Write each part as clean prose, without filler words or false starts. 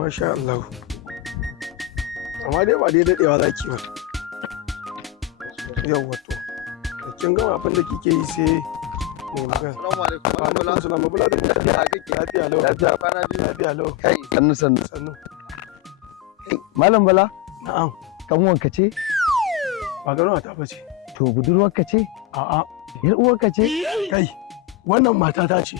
masha Allah. Amma dai ba dai daɗewa za ki ba. Yawwa to. Da kin gama abin da kike yi sai mai magana. Assalamu alaikum. Wa alaikum salam. Bula da lafiya kake lafiya lau. Lafiya kwana biyu. Lafiya lau. Kai sannu sannu. Sannu. Malam Bala, Na'am. kanwanka ce? Ba ganuwa ta bace. To budurwarka ce? A'a. Yar uwarka ce? Kai. Wannan mata ta ce.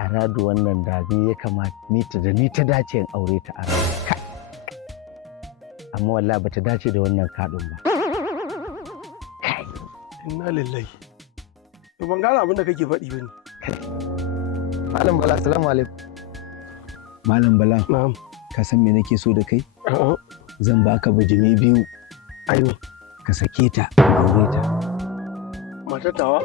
A radu wannan da ni ya kamata ni ta dace in aure ta a radu. Kai. Amma wallahi bata dace da wannan kaɗin ba. Kai. Inna lillahi. To ban gane abin da kake faɗi bane. Malam Bala, assalamu alaikum. Malam Bala, Na'am. ka san me nake so da kai? A'a. Zan baka bijimi biyu, Ayo. ka sake ta, aure ta. Matar tawa.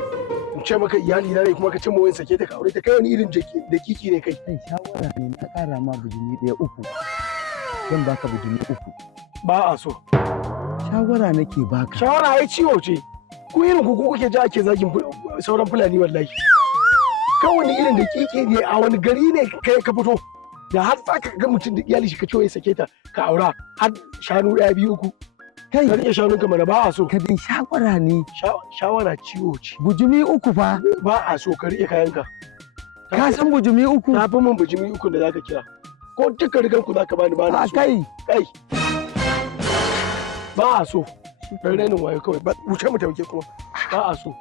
In ce maka iyali na ne kuma ka ce mu wani sake ta ka aure ta kai wani irin da kiki ne kai. Kai shawara ne na ƙara ma bijimi ɗaya uku. Zan baka bijimi uku. Ba a so. Shawara nake baka. Shawara ai ciwo ce. Ku irin ku kuke ji ake zagin sauran fulani wallahi. Kawai irin da kike ne a wani gari ne kai ka fito. Da har za ka ga mutum da iyali shi ka ce ya sake ta ka aura har shanu ɗaya biyu uku. Kai Ka rike shanunka mana ba a so. ka dai shawara ne. Shawara ciwo ce. Bijimi uku fa. Ba a so ka rike kayanka. Ka san bijimi uku? Na fi min bijimi uku da zaka kira. Ko duka rigan ku zaka bani ba na A so. kai. Kai. Ba a so. Dan rainin wayo kawai ba wuce mu tauke kuma. Ba a so.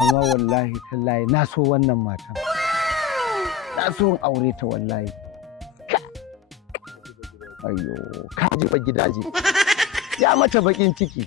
Amma wallahi tallahi na so wannan matan. Na so in aure ta wallahi. Ayyo, ka ji ba gidaje. Ya mata bakin ciki.